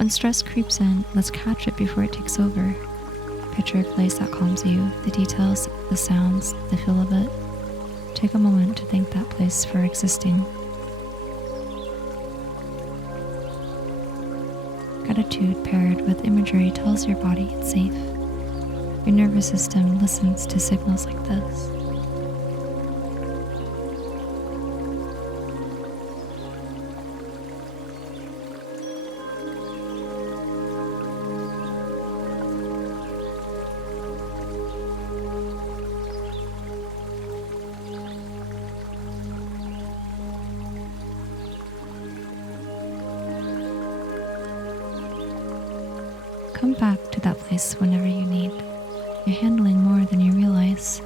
When stress creeps in, let's catch it before it takes over. Picture a place that calms you, the details, the sounds, the feel of it. Take a moment to thank that place for existing. Gratitude paired with imagery tells your body it's safe. Your nervous system listens to signals like this. Come back to that place whenever you need. You're handling more than you realize.